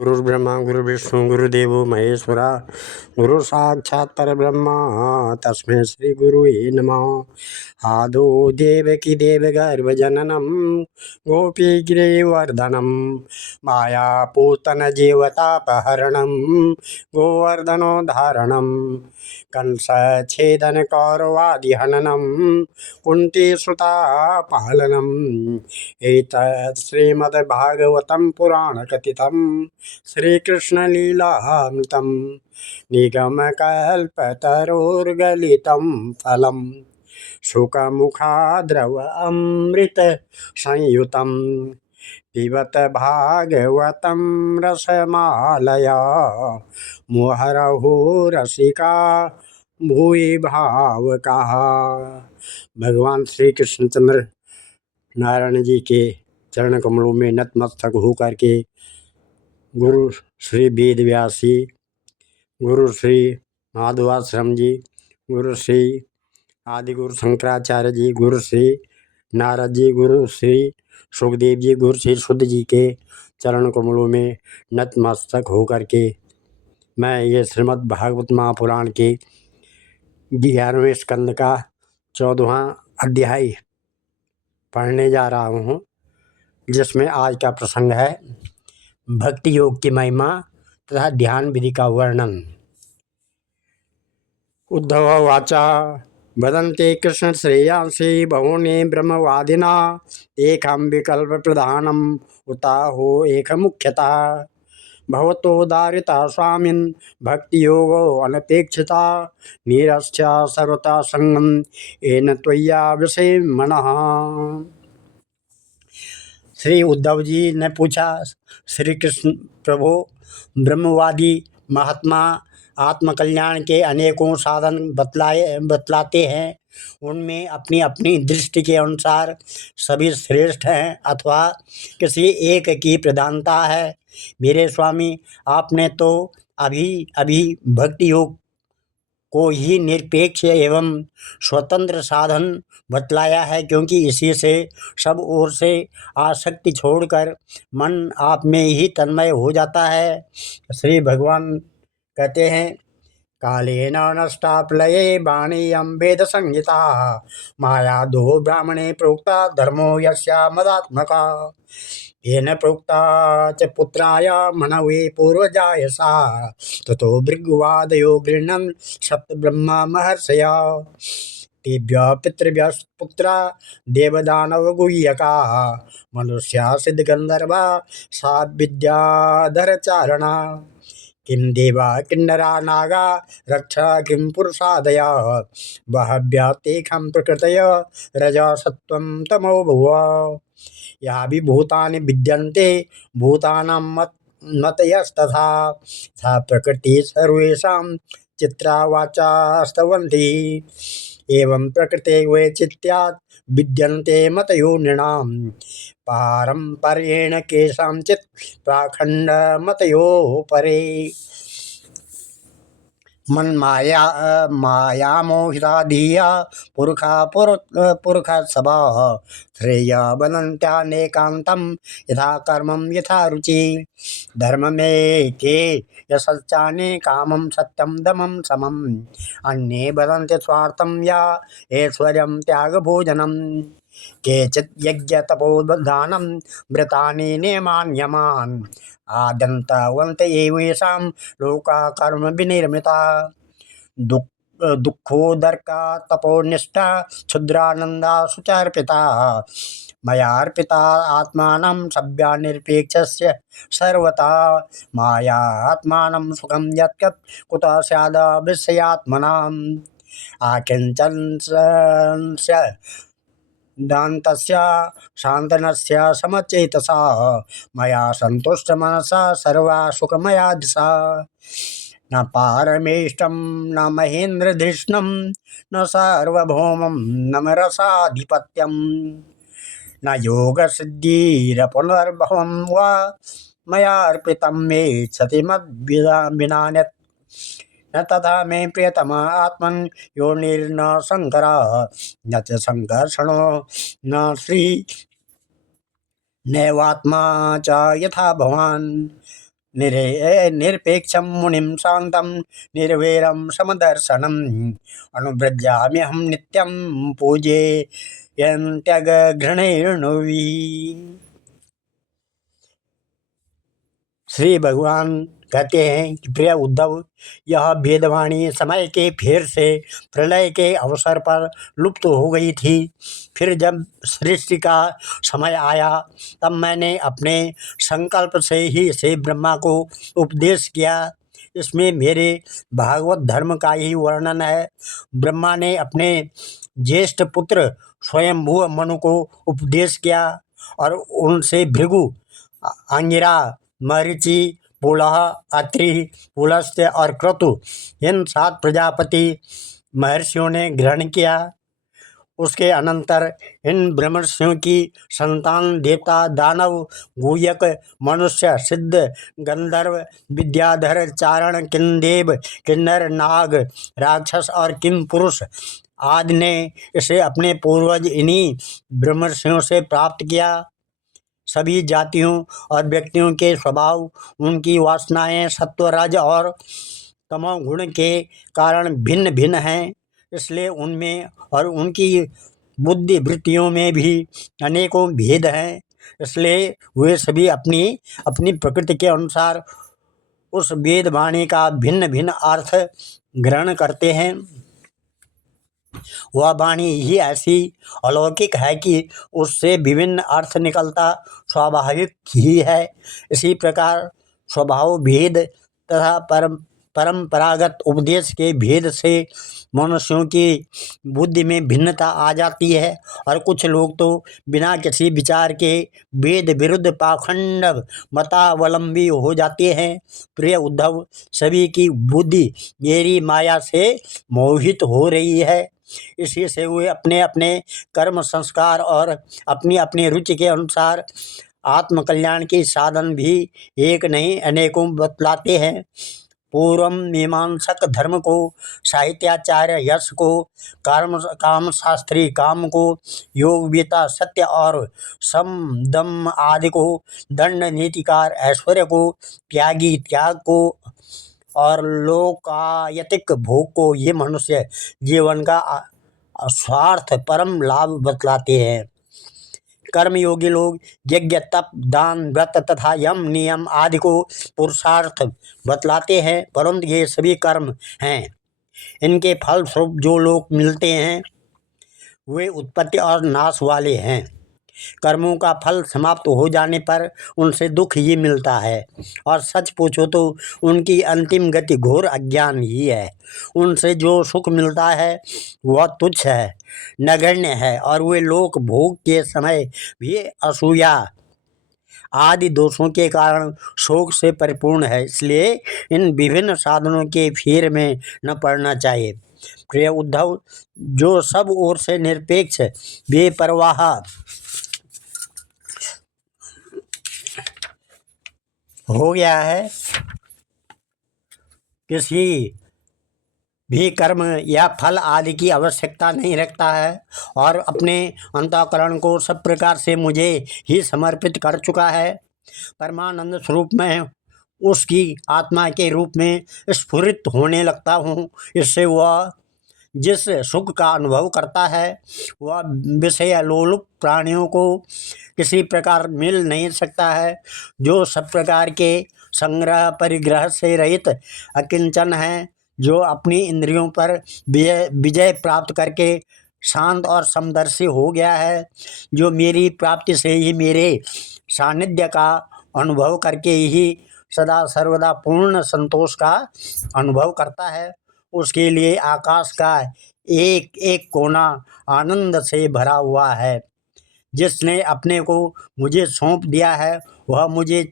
गुरुर्ब्रह्मा गुरुर्विष्णु गुरुदेवो महेश्वरा गुरु साक्षात् परब्रह्म तस्मै श्री गुरुवे नमः। आदो देवकी देवगर्भजननं गोपीगिरिवर्धनं मायापूतन जीवतापहरणं गोवर्धनोद्धारणं कंसच्छेदन कौरवादिहननं कुन्तीसुता पालनम् एतत् श्रीमद्भागवतं पुराणकथितं श्रीकृष्णलीलामृतं निगमकल्पतरोर्गलितं फलं शुकमुखाद्रवमृतसंयुतं पिबत भागवतं रसमालया मुहुरहो रसिका भूरि भावुकाः। भगवान श्री कृष्णचंद्र नारायण जी के चरण कमलों में नतमस्तक होकर के गुरु श्री वेद व्यास जी, गुरु श्री माधवाश्रम जी, गुरु श्री आदि गुरु शंकराचार्य जी, गुरु श्री नारद जी, गुरु श्री सुखदेव जी, गुरु श्री शुद्ध जी के चरण कमलों में नतमस्तक होकर के मैं ये श्रीमद् भागवत महापुराण के 11वें स्कंद का 14वां अध्याय पढ़ने जा रहा हूँ, जिसमें आज का प्रसंग है भक्ति योग की महिमा तथा ध्यान विधि का वर्णन। उद्धव वाचा वदन्ते कृष्ण श्रेयांसी बहूनि ब्रह्मवादिना एकं विकल्प प्रधानम उताहो एक मुख्यता भवतोदारिता स्वामिन् भक्ति योगो अनपेक्षिता नीरस्य सर्वथा संगम येन त्वय्या विषय मनः। श्री उद्धव जी ने पूछा, श्री कृष्ण प्रभु, ब्रह्मवादी महात्मा आत्मकल्याण के अनेकों साधन बतलाते हैं, उनमें अपनी अपनी दृष्टि के अनुसार सभी श्रेष्ठ हैं अथवा किसी एक की प्रधानता है। मेरे स्वामी, आपने तो अभी भक्ति योग को ही निरपेक्ष एवं स्वतंत्र साधन बतलाया है, क्योंकि इसी से सब ओर से आसक्ति छोड़कर मन आप में ही तन्मय हो जाता है। श्री भगवान कहते हैं, कालेन नष्टा प्रलये बाणीयं वेद संहिता माया दो ब्राह्मणे प्रोक्ता धर्मो यस्या मदात्मका येन प्रोक्ता च पुत्राय मनवे पूर्वजाय सा ततो भृगुवादयो गृह्णन् सप्त ब्रह्मा महर्षया तेभ्यः पितृभ्यः पुत्रा देवदानव गुह्यका मनुष्या सिद्धगन्धर्वा सा विद्याधरचारणा किं देवा किन्नरा नागा रक्षा किं पुरुषादया बहव्या तेखं प्रकृतय रजा सत्वं तमो भुव या भूतानि विद्यन्ते भूतानां मतयस्तथा सा प्रकृति सर्वेषां चित्रा वाचा स्तवन्ति एवं प्रकृते वैचित्र्यात् विद्यन्ते मतयो नृणां पारम्पर्येण केषाञ्चित् प्राखण्डमतयो परे मन माया मोहिता धिया पुरखा सभा श्रेय बनन्त्यानेकान्तं यथा कर्मं यथा रुचि धर्म में के यशश्चाने कामं सत्यं दमं समम् अन्ये वदन्ति स्वार्थं या ऐश्वर्यं त्यागभोजनं केचित् यज्ञतपोदानं व्रतानि नियमान् आदन्तवन्त एवेषां लोका कर्म विनिर्मिता दुःखोदर्का तपोनिष्ठा क्षुद्रानन्दा शुचार्पिता मयार्पिता आत्मानं सभ्या निरपेक्षस्य सर्वथा माया आत्मानं सुखं यत्कत् कुतः स्याद विषयात्मनाम् आकिञ्चन दान्तस्य शान्तनस्य समचेतसा मया सन्तुष्ट मनसा सर्वा सुखमया दिशा न पारमेष्टं न महेन्द्रधृष्णं न सार्वभौमं न रसाधिपत्यं न योगसिद्धिरपुनर्भवं वा मया अर्पितं मे सति मद्विनान्यत् न तथा मे प्रियतम आत्मन योनिर्न शंकरा न च संकर्षणो न श्री नैवात्मा च यथा भवान् निरपेक्षं मुनिं शान्तं निर्वैरं समदर्शनम् अनुव्रजाम्यहं नित्यं पूजे यन्त्यगघृणैर्णुवि। श्री भगवान कहते हैं कि प्रिय उद्धव, यह वेदवाणी समय के फेर से प्रलय के अवसर पर लुप्त हो गई थी। फिर जब सृष्टि का समय आया तब मैंने अपने संकल्प से ही इसे ब्रह्मा को उपदेश किया। इसमें मेरे भागवत धर्म का ही वर्णन है। ब्रह्मा ने अपने ज्येष्ठ पुत्र स्वयंभू मनु को उपदेश किया और उनसे भृगु, अंगिरा, मरीचि, पुलह, अत्रि, पुलस्त्य और क्रतु इन 7 प्रजापति महर्षियों ने ग्रहण किया। उसके अनंतर इन ब्रह्मर्षियों की संतान देवता, दानव, गुह्यक, मनुष्य, सिद्ध, गंधर्व, विद्याधर, चारण, किन्देव, किन्नर, नाग, राक्षस और किम पुरुष आदि ने इसे अपने पूर्वज इन्हीं ब्रह्मर्षियों से प्राप्त किया। सभी जातियों और व्यक्तियों के स्वभाव, उनकी वासनाएं सत्व, रज और तमोगुण के कारण भिन्न भिन्न हैं। इसलिए उनमें और उनकी बुद्धि वृत्तियों में भी अनेकों भेद हैं। इसलिए वे सभी अपनी अपनी प्रकृति के अनुसार उस वेद वाणी का भिन्न भिन्न अर्थ ग्रहण करते हैं। वह वाणी ही ऐसी अलौकिक है कि उससे विभिन्न अर्थ निकलता स्वाभाविक ही है। इसी प्रकार स्वभाव भेद तथा परंपरागत उपदेश के भेद से मनुष्यों की बुद्धि में भिन्नता आ जाती है और कुछ लोग तो बिना किसी विचार के वेद विरुद्ध पाखंड मतावलंबी हो जाते हैं। प्रिय उद्धव, सभी की बुद्धि मेरी माया से मोहित हो रही है। इसी से वे अपने अपने कर्म संस्कार और अपनी अपनी रुचि के अनुसार आत्मकल्याण की साधन भी एक नहीं अनेकों बतलाते हैं। पूर्व मीमांसक धर्म को, साहित्याचार्य यश को, काम शास्त्री काम को, योगवेता सत्य और सम दम आदि को, दंड नीतिकार ऐश्वर्य को, त्यागी त्याग को और लोकायतिक भोग को ये मनुष्य जीवन का स्वार्थ परम लाभ बतलाते हैं। कर्मयोगी लोग यज्ञ, तप, दान, व्रत तथा यम नियम आदि को पुरुषार्थ बतलाते हैं, परंतु ये सभी कर्म हैं। इनके फल स्वरूप जो लोग मिलते हैं वे उत्पत्ति और नाश वाले हैं। कर्मों का फल समाप्त हो जाने पर उनसे दुख ही मिलता है और सच पूछो तो उनकी अंतिम गति घोर अज्ञान ही है। उनसे जो सुख मिलता है वह तुच्छ है, नगण्य है और वे लोक भोग के समय भी असूया आदि दोषों के कारण शोक से परिपूर्ण है। इसलिए इन विभिन्न साधनों के फेर में न पड़ना चाहिए। प्रिय उद्धव, जो सब ओर से निरपेक्ष, बेपरवाह हो गया है, किसी भी कर्म या फल आदि की आवश्यकता नहीं रखता है और अपने अंतःकरण को सब प्रकार से मुझे ही समर्पित कर चुका है, परमानंद स्वरूप में उसकी आत्मा के रूप में स्फुरित होने लगता हूँ। इससे वह जिस सुख का अनुभव करता है वह विषय लोलुप प्राणियों को किसी प्रकार मिल नहीं सकता है। जो सब प्रकार के संग्रह परिग्रह से रहित अकिंचन है, जो अपनी इंद्रियों पर विजय प्राप्त करके शांत और समदर्शी हो गया है, जो मेरी प्राप्ति से ही मेरे सानिध्य का अनुभव करके ही सदा सर्वदा पूर्ण संतोष का अनुभव करता है, उसके लिए आकाश का एक एक कोना आनंद से भरा हुआ है। जिसने अपने को मुझे सौंप दिया है वह मुझे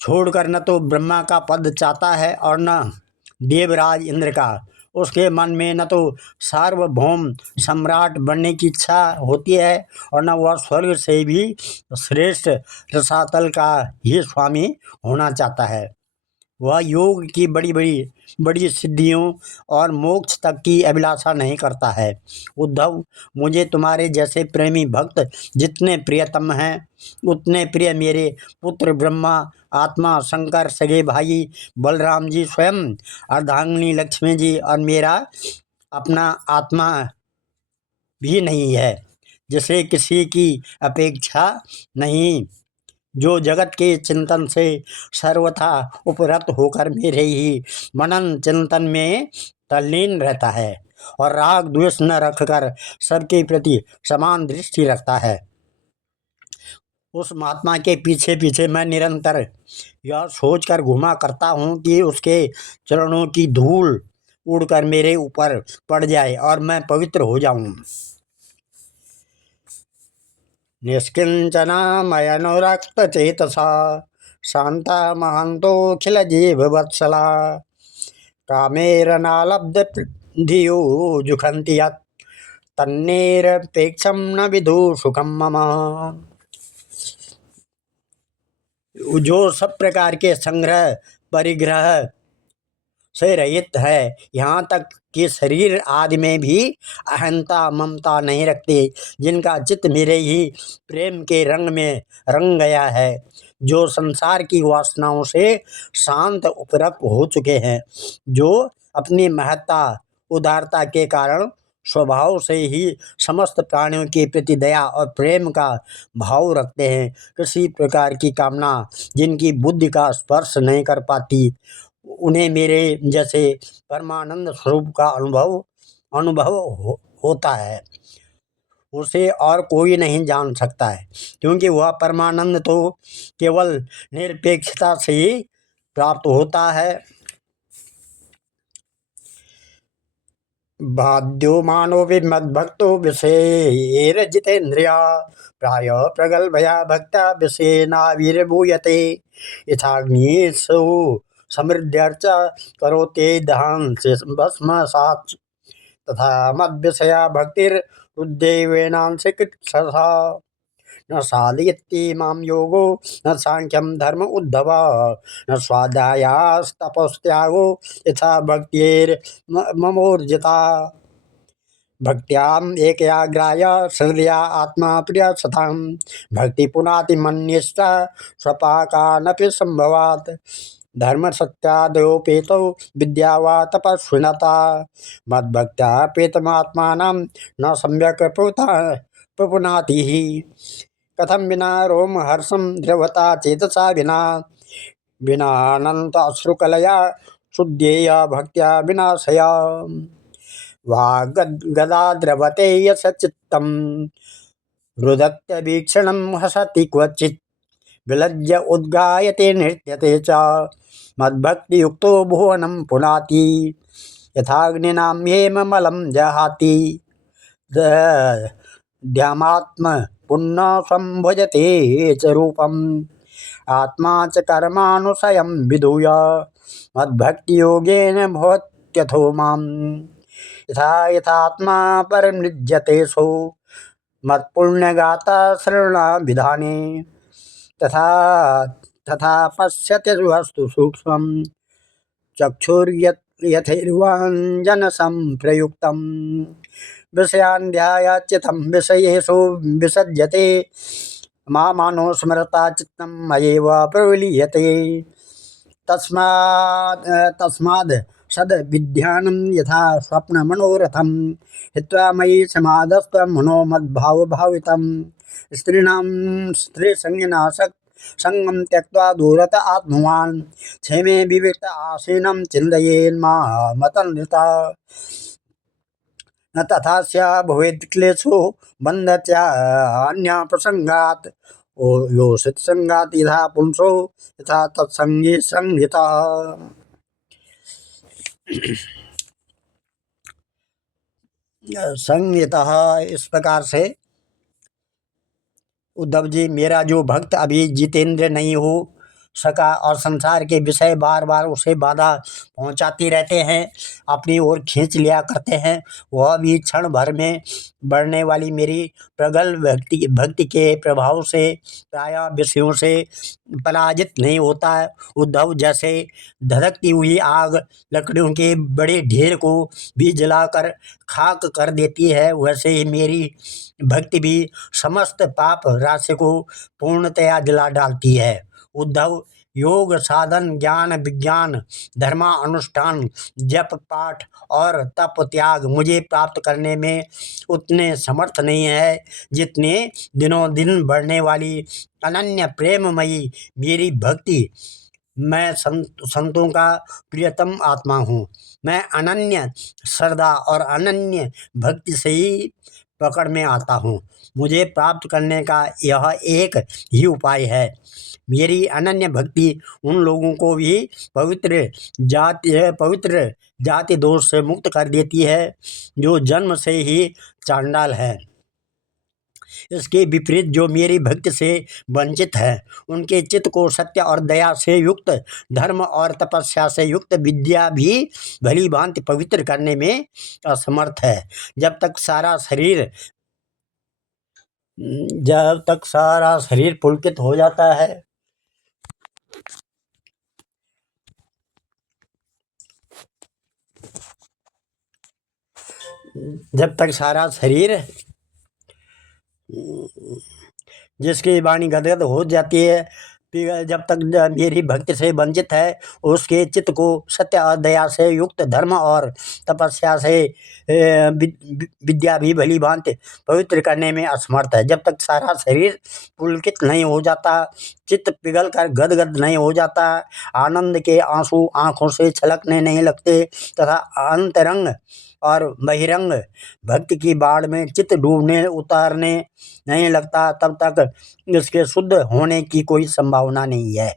छोड़कर न तो ब्रह्मा का पद चाहता है और न देवराज इंद्र का। उसके मन में न तो सार्वभौम सम्राट बनने की इच्छा होती है और न वह स्वर्ग से भी श्रेष्ठ रसातल का ही स्वामी होना चाहता है। वह योग की बड़ी सिद्धियों और मोक्ष तक की अभिलाषा नहीं करता है। उद्धव, मुझे तुम्हारे जैसे प्रेमी भक्त जितने प्रियतम हैं, उतने प्रिय मेरे पुत्र ब्रह्मा, आत्मा शंकर, सगे भाई बलराम जी स्वयं, अर्धांगिनी लक्ष्मी जी और मेरा अपना आत्मा भी नहीं है, जिसे किसी की अपेक्षा नहीं, जो जगत के चिंतन से सर्वथा उपरत होकर मेरे ही मनन चिंतन में तल्लीन रहता है और राग द्वेष न रखकर सबके प्रति समान दृष्टि रखता है। उस महात्मा के पीछे पीछे मैं निरंतर यह सोचकर घुमा करता हूँ कि उसके चरणों की धूल उड़कर मेरे ऊपर पड़ जाए और मैं पवित्र हो जाऊं। निष्किंचना मयनुरक्त चेतसा शांता महांतोखिल जीव वत्सला कामेरनालब्ध धियो जुखन्ति यत् तन्निरपेक्षं न विदु सुखम मम। जो सब प्रकार के संग्रह परिग्रह से रहित है, यहाँ तक कि शरीर आदि में भी अहंता ममता नहीं रखते, जिनका चित्त मेरे ही प्रेम के रंग में रंग गया है, जो संसार की वासनाओं से शांत उपरत हो चुके हैं, जो अपनी महत्ता उदारता के कारण स्वभाव से ही समस्त प्राणियों के प्रति दया और प्रेम का भाव रखते हैं, किसी प्रकार की कामना जिनकी बुद्धि का स्पर्श नहीं कर पाती, उन्हें मेरे जैसे परमानंद स्वरूप का अनुभव होता है। उसे और कोई नहीं जान सकता है, क्योंकि वह परमानंद तो केवल निरपेक्षता से ही प्राप्त होता है। बाध्यो मानो विमद्भक्तो विषयेर्जितेन्द्रिया प्राय प्रगल्भया भक्ता विषयेनाविर्भूयते यथाग्निषु समृद्ध्यर्च करोते दहंसि भस्मसात् तथा मद्विषया भक्तिरुद्देवेनांशिकृत्ससा न साधयति मां योगो न सांख्यम धर्म उद्धव न स्वाध्यायास्तपस्त्यागो यथा भक्तिर्ममोर्जिता भक्त्याम एकयाग्राय हृदया आत्मा प्रिय सतां भक्ति पुनाति मन्यश्च स्वपाकानपि संभवात् धर्म सत्यादयोपेतो विद्या वा तपस्विनता मद्भक्त्या प्रीतमात्मानं न सम्यक् प्रपुनाति कथम बिना रोम हर्षम द्रवता चेतसा बिना अनंत अश्रुकलया शुद्धेय भक्त्या विनाशया गदा द्रवते यश चित्तम रुदत्य वीक्षणं हसति क्वचित् विलज्य उद्गायते नृत्यते च मद्भक्ति युक्तो भुवनं पुनाति यथाग्निनां हेममलं जहाति ध्यामात्म पुण्य संभजते च रूपम् आत्मा च कर्मानुशयं विधूय मद्भक्ति योगेन भवत्यथो माम् यथा यथात्मा परिमृज्यते सो मत्पुण्यगाता शरणा विधाने तथा तथा पश्यति वस्तु सूक्ष्मं चक्षुर्यथैर्वाञ्जन संप्रयुक्तं विषयान्ध्यायाच्युतं विषयेषु विसज्जते मानो स्मरता चित्तं मयैव प्रविलीयते तस्माद् सद्विध्यानं यथा स्वप्नमनोरथं हित्वा मयि समाधस्त्वं मनो मद्भावभावितं स्त्रीणां स्त्रीसंज्ञनाशक् संगम त्यक्त्वा दूरत आत्मवान् क्षेमे विविक्त आसीनं चिन्तयेन्मामतन्वृता न तथा स्या भवेत् क्लेशो बन्धत्या प्रसंगात् योषित संगात यथा पुंसो यथा तत्संगी संहिता। संहिता इस प्रकार से उद्धव जी, मेरा जो भक्त अभी जितेंद्र नहीं हो सका और संसार के विषय बार बार उसे बाधा पहुंचाते रहते हैं, अपनी ओर खींच लिया करते हैं। वह भी क्षण भर में बढ़ने वाली मेरी प्रगल्भ भक्ति भक्ति के प्रभाव से प्रायः विषयों से पराजित नहीं होता है। उद्धव, जैसे धधकती हुई आग लकड़ियों के बड़े ढेर को भी जलाकर खाक कर देती है, वैसे ही मेरी भक्ति भी समस्त पाप राशि को पूर्णतया जला डालती है। उद्धव, योग साधन ज्ञान विज्ञान धर्मानुष्ठान जप पाठ और तप त्याग मुझे प्राप्त करने में उतने समर्थ नहीं है जितने दिनों दिन बढ़ने वाली अनन्य प्रेममयी मेरी भक्ति। मैं संतों का प्रियतम आत्मा हूँ। मैं अनन्य श्रद्धा और अनन्य भक्ति से ही पकड़ में आता हूँ। मुझे प्राप्त करने का यह एक ही उपाय है। मेरी अनन्य भक्ति उन लोगों को भी पवित्र जाति दोष से मुक्त कर देती है जो जन्म से ही चांडाल है। इसके विपरीत जो मेरी भक्ति से वंचित है, उनके चित्त को सत्य और दया से युक्त, धर्म और तपस्या से युक्त विद्या भी भली भांति पवित्र करने में असमर्थ है। जब तक सारा शरीर पुलकित हो जाता है, जब तक सारा शरीर जिसकी वाणी गदगद हो जाती है, जब तक मेरी भक्ति से वंचित है, उसके चित्त को सत्य और दया से युक्त, धर्म और तपस्या से विद्या भी भली भांति पवित्र करने में असमर्थ है। जब तक सारा शरीर पुलकित नहीं हो जाता, चित्त पिघल कर गदगद नहीं हो जाता, आनंद के आंसू आंखों से छलकने नहीं लगते तथा अंतरंग और बहिरंग भक्ति की बाढ़ में चित्त डूबने उतारने नहीं लगता, तब तक इसके शुद्ध होने की कोई संभावना नहीं है।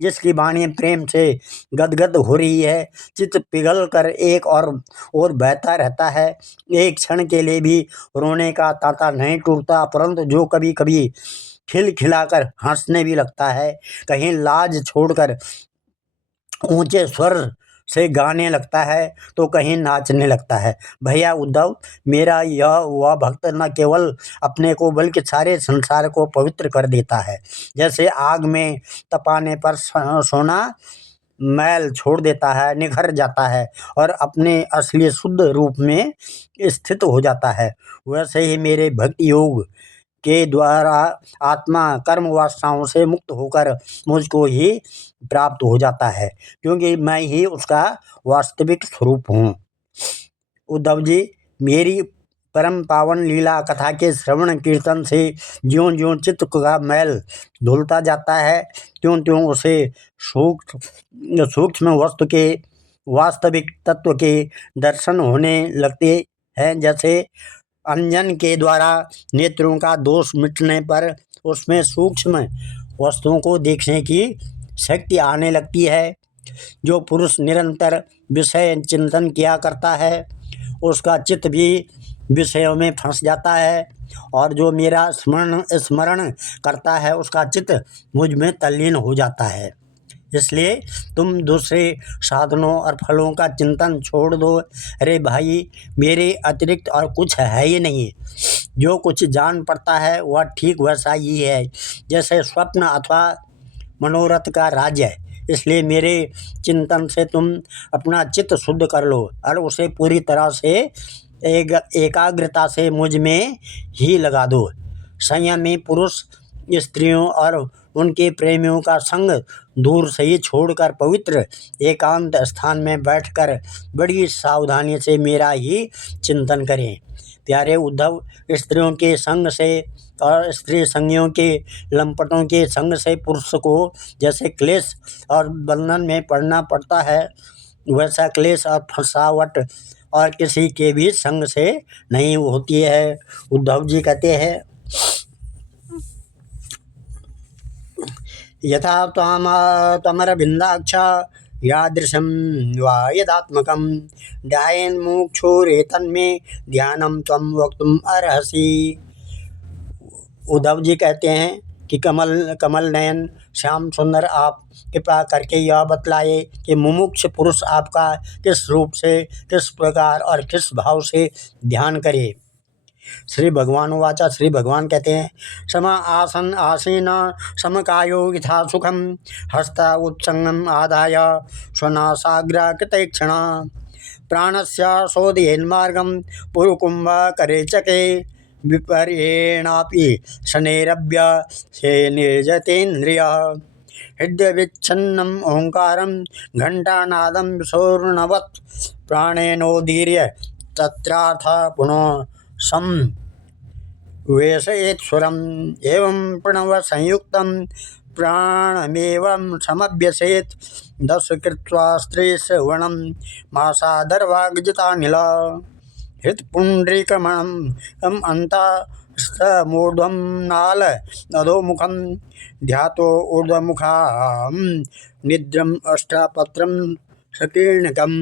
जिसकी वाणी प्रेम से गदगद हो रही है, चित्त पिघल कर एक और बहता रहता है। एक क्षण के लिए भी रोने का तांता नहीं टूटता, परंतु जो कभी कभी खिलखिलाकर हंसने भी लगता है, कहीं लाज छोड़कर ऊंचे स्वर से गाने लगता है, तो कहीं नाचने लगता है। भैया उद्धव, मेरा यह वह भक्त न केवल अपने को बल्कि सारे संसार को पवित्र कर देता है। जैसे आग में तपाने पर सोना मैल छोड़ देता है, निखर जाता है और अपने असली शुद्ध रूप में स्थित हो जाता है, वैसे ही मेरे भक्ति योग के द्वारा आत्मा कर्म वासनाओं से मुक्त होकर मुझको ही प्राप्त हो जाता है, क्योंकि मैं ही उसका वास्तविक स्वरूप हूँ। उद्धव जी, मेरी परम पावन लीला कथा के श्रवण कीर्तन से ज्यों ज्यों चित्त का मैल धुलता जाता है, त्यों त्यों उसे सूक्ष्म वस्तु के वास्तविक तत्व के दर्शन होने लगते हैं। जैसे अंजन के द्वारा नेत्रों का दोष मिटने पर उसमें सूक्ष्म वस्तुओं को देखने की शक्ति आने लगती है। जो पुरुष निरंतर विषय चिंतन किया करता है, उसका चित्त भी विषयों में फंस जाता है, और जो मेरा स्मरण करता है, उसका चित्त मुझ में तल्लीन हो जाता है। इसलिए तुम दूसरे साधनों और फलों का चिंतन छोड़ दो। अरे भाई, मेरे अतिरिक्त और कुछ है ही नहीं। जो कुछ जान पड़ता है वह ठीक वैसा ही है जैसे स्वप्न अथवा मनोरथ का राज्य है। इसलिए मेरे चिंतन से तुम अपना चित्त शुद्ध कर लो और उसे पूरी तरह से एकाग्रता से मुझ में ही लगा दो। संयमी पुरुष स्त्रियों और उनके प्रेमियों का संग दूर से ही छोड़कर पवित्र एकांत स्थान में बैठकर बड़ी सावधानी से मेरा ही चिंतन करें। प्यारे उद्धव, स्त्रियों के संग से और स्त्री संगियों के लंपटों के संग से पुरुष को जैसे क्लेश और बंधन में पड़ना पड़ता है, वैसा क्लेश और फंसावट और किसी के भी संग से नहीं होती है। उद्धव जी कहते हैं, यथा त्वमरविन्दाक्ष यादृशं वा यदात्मकं ध्यायेन्मुमुक्षुरेतन्मे ध्यानं त्वं वक्तुम् अर्हसि। उद्धव जी कहते हैं कि कमल नयन श्याम सुंदर, आप कृपा करके यह बतलाए कि मुमुक्ष पुरुष आपका किस रूप से, किस प्रकार और किस भाव से ध्यान करे। श्री भगवान वाचा, श्री भगवान कहते हैं, सम आसन आसीन समकायो यथा सुखम हस्ता उत्संगम आदाय स्वनासाग्र कृतक्षण प्राणस्य शोधयेन्मार्गम पुरुकुंभ करे चके विपर्येणापि शनेरभ्य से निर्जतेन्द्रिय हृदय विच्छिन्नम ओंकारम घंटानादम विशोर्णवत् प्राणेनोदीर्य तत्राथ पुनः सम वेशयेत्स्वरम् एवं प्रणव संयुक्तं प्राणमेवं समभ्यसेत् दश कृत्वा स्त्रीश्रवणं मासादर्वाग्जितानिल हृत्पुण्ड्रीकमणम् अन्तस्तमूर्ध्वं नाल अधोमुखं ध्यातो ऊर्ध्वमुखां निद्रम् अष्टापत्रं सकीर्णकम्।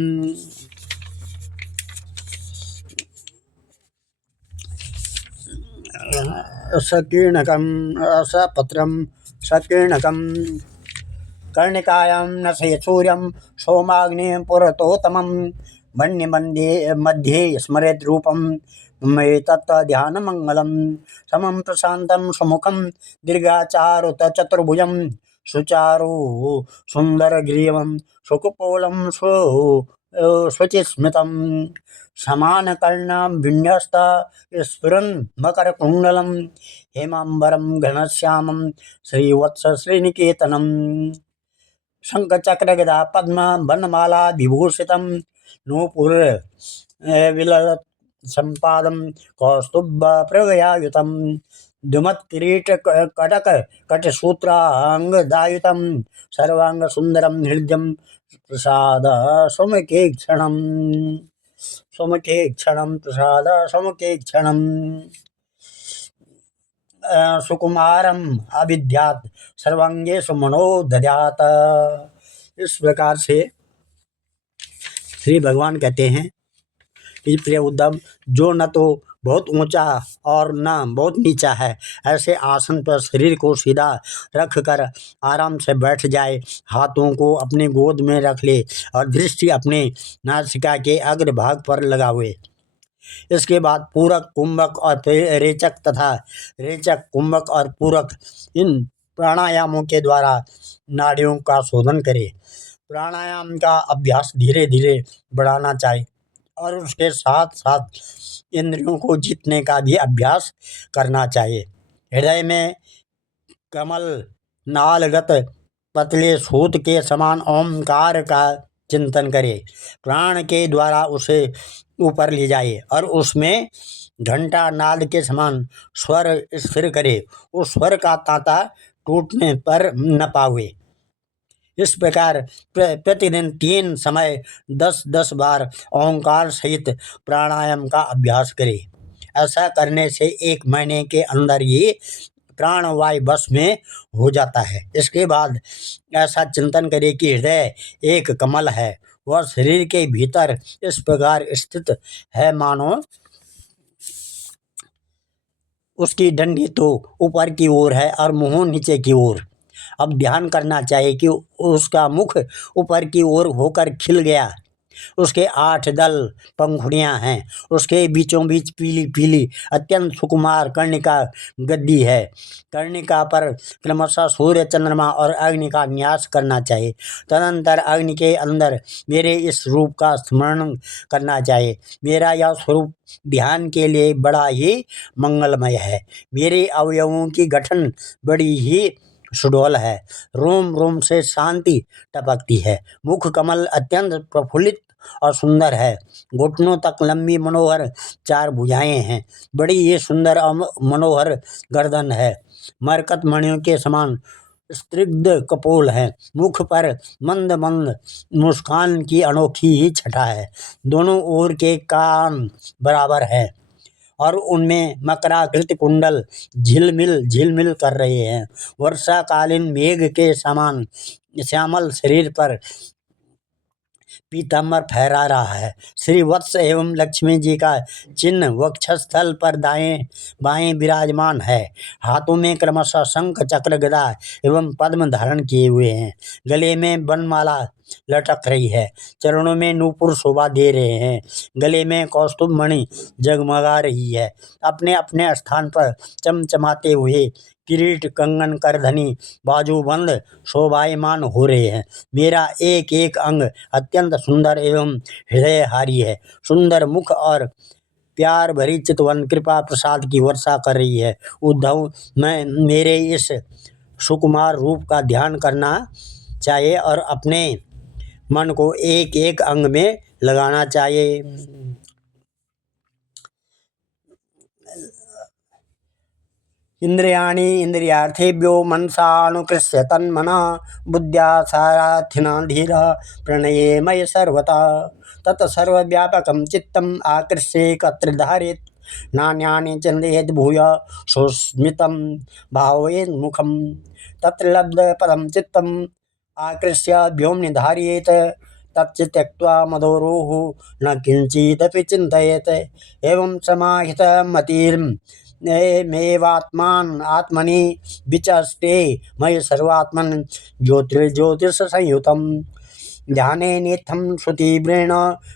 सकीर्णकम् असपत्रं सकीर्णकम् कर्णिकायां नशे सूर्यं सोमाग्निं पुरतोत्तमं मन्ये मध्ये स्मरेत् रूपं मे तत् ध्यानमङ्गलं समं प्रशान्तं सुमुखं दीर्घाचारुत चतुर्भुजं सुचारु सुन्दरग्रीवं सुकुपोलं शुचिस्मितं समानकर्णं विन्यस्त स्फुरन् मकरकुण्डलं हेमाम्बरं घनश्यामं श्रीवत्स श्रीनिकेतनं शङ्खचक्रगदा पद्म वनमाला विभूषितं नूपुर विलसत् सम्पादं कौस्तुभप्रभयायुतं द्युमत्किरीट कटक कटसूत्राङ्गदायुतं सर्वाङ्गसुन्दरं हृद्यं प्रसाद सुमुखे क्षणं प्रसाद सुमुखे क्षणं सुकुमारम अविद्यात सर्वांगेषु मनो दद्यात। इस प्रकार से श्री भगवान कहते हैं कि प्रिय उद्धव, जो न तो बहुत ऊंचा और न बहुत नीचा है, ऐसे आसन पर शरीर को सीधा रख कर आराम से बैठ जाए, हाथों को अपनी गोद में रख ले और दृष्टि अपने नासिका के अग्रभाग पर लगावे। इसके बाद पूरक, कुंभक और रेचक तथा रेचक, कुंभक और पूरक इन प्राणायामों के द्वारा नाड़ियों का शोधन करे। प्राणायाम का अभ्यास धीरे धीरे बढ़ाना चाहिए और उसके साथ साथ इंद्रियों को जीतने का भी अभ्यास करना चाहिए। हृदय में कमल नालगत पतले सूत के समान ओंकार का चिंतन करे। प्राण के द्वारा उसे ऊपर ले जाए और उसमें घंटा नाद के समान स्वर स्थिर करे। उस स्वर का तांता टूटने पर न पावे। इस प्रकार प्रतिदिन 3 समय 10-10 बार ओंकार सहित प्राणायाम का अभ्यास करे। ऐसा करने से 1 महीने के अंदर ये प्राणवायु बस में हो जाता है। इसके बाद ऐसा चिंतन करे कि हृदय एक कमल है, वह शरीर के भीतर इस प्रकार स्थित है मानो उसकी डंडी तो ऊपर की ओर है और मुंह नीचे की ओर। अब ध्यान करना चाहिए कि उसका मुख ऊपर की ओर होकर खिल गया, उसके 8 दल पंखुड़ियां हैं, उसके बीचों बीच पीली पीली अत्यंत सुकुमार कर्णिका गद्दी है। कर्णिका पर क्रमशः सूर्य, चंद्रमा और अग्नि का न्यास करना चाहिए। तदनंतर अग्नि के अंदर मेरे इस रूप का स्मरण करना चाहिए। मेरा यह स्वरूप ध्यान के लिए बड़ा ही मंगलमय है। मेरे अवयवों की गठन बड़ी ही सुडौल है। रोम रोम से शांति टपकती है। मुख कमल अत्यंत प्रफुल्लित और सुंदर है। घुटनों तक लंबी मनोहर 4 भुजाएं हैं। बड़ी ही सुंदर और मनोहर गर्दन है। मरकत मणियों के समान स्निग्ध कपोल है। मुख पर मंद मंद मुस्कान की अनोखी ही छटा है। दोनों ओर के कान बराबर है और उनमें मकराकृत कुंडल झिलमिल कर रहे हैं। वर्षाकालीन मेघ के समान श्यामल शरीर पर पीताम्बर फहरा रहा है। श्री वत्स एवं लक्ष्मी जी का चिन्ह वक्षस्थल पर दाएं बाएं विराजमान है। हाथों में क्रमशः शंख चक्र गदा एवं पद्म धारण किए हुए हैं। गले में वनमाला लटक रही है। चरणों में नूपुर शोभा दे रहे हैं। गले में कौस्तुभ मणि जगमगा रही है। अपने अपने स्थान पर चमचमाते हुए किरीट कंगन करधनी बाजूबंद शोभायमान हो रहे हैं। मेरा एक एक अंग अत्यंत सुंदर एवं हृदयहारी है। सुंदर मुख और प्यार भरी चितवन कृपा प्रसाद की वर्षा कर रही है। उद्धव, मैं मेरे इस सुकुमार रूप का ध्यान करना चाहिए और अपने मन को एक एक अंग में लगाना चाहिए। इंद्रियाणि इंद्रियार्थेभ्यो मनसानुकृष्य तन्मना बुद्ध्या साराथिना धीरा प्रणये मय सर्वता तत्सर्वव्यापकं चित्तम् आकृष्येकत्र धारयेत् नान्यानि चिन्तयेत् भूय सुस्मितं भावयेत् मुखं तत्र लब्धपदं चित्तम् आकृष्य व्योम्नि धारयेत् तच्च त्यक्त्वा मदोरोः न किञ्चिदपि चिन्तयेत् एवं समाहितमतिर्मेवात्मान् आत्मनि विचष्टे मयि सर्वात्मन् ज्योतिर्ज्योतिषसंयुतं ध्यानेनेत्थं श्रुतिव्रेण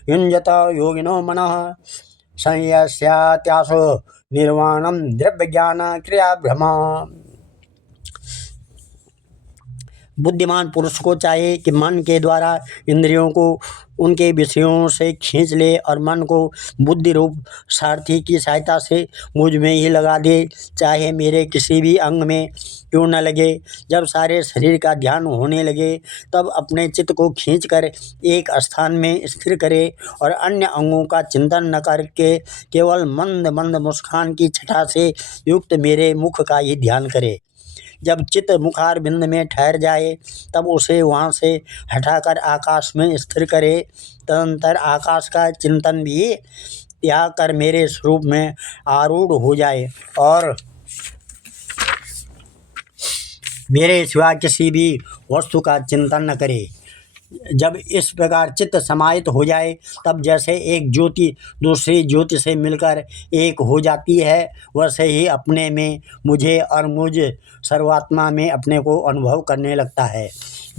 युञ्जत योगिनो मनः संयस्यात्यासो निर्वाणं द्रव्यज्ञानक्रियाभ्रमा। बुद्धिमान पुरुष को चाहिए कि मन के द्वारा इंद्रियों को उनके विषयों से खींच ले और मन को बुद्धि रूप सारथी की सहायता से मुझ में ही लगा दे, चाहे मेरे किसी भी अंग में क्यों न लगे। जब सारे शरीर का ध्यान होने लगे तब अपने चित्त को खींचकर एक स्थान में स्थिर करे और अन्य अंगों का चिंतन न करके केवल मंद मंद मुस्कान की छटा से युक्त मेरे मुख का ही ध्यान करे। जब चित्त मुखार बिंद में ठहर जाए तब उसे वहाँ से हटाकर आकाश में स्थिर करे। तदंतर आकाश का चिंतन भी त्याग कर मेरे स्वरूप में आरूढ़ हो जाए और मेरे सिवा किसी भी वस्तु का चिंतन न करे। जब इस प्रकार चित्त समाहित हो जाए तब जैसे एक ज्योति दूसरी ज्योति से मिलकर एक हो जाती है, वैसे ही अपने में मुझे और मुझ सर्वात्मा में अपने को अनुभव करने लगता है।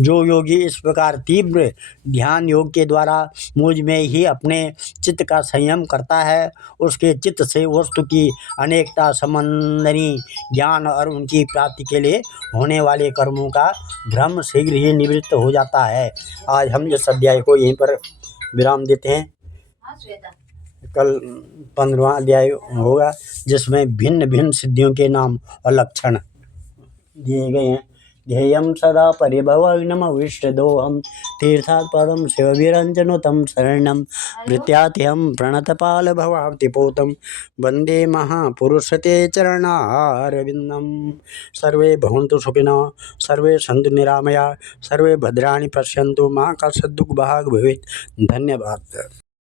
जो योगी इस प्रकार तीव्र ध्यान योग के द्वारा मुझ में ही अपने चित्त का संयम करता है, उसके चित्त से वस्तु की अनेकता संबंधी ज्ञान और उनकी प्राप्ति के लिए होने वाले कर्मों का भ्रम शीघ्र ही निवृत्त हो जाता है। आज हम इस अध्याय को यहीं पर विराम देते हैं। कल 15वां अध्याय होगा जिसमें भिन्न भिन्न सिद्धियों के नाम और लक्षण दिए गए हैं। ध्येयं सदा परिभवग्नमविष्टदोहं तीर्थात् पदं शिवविरञ्जनुतं शरणं भृत्यात्यहं प्रणतपालभवाब्धिपोतं वन्दे महापुरुषते चरणारविन्दं। सर्वे भवन्तु सुखिनः, सर्वे सन्तु निरामया, सर्वे भद्राणि पश्यन्तु, मा कश्चित् दुःखभाग् भवेत्। धन्यवाद।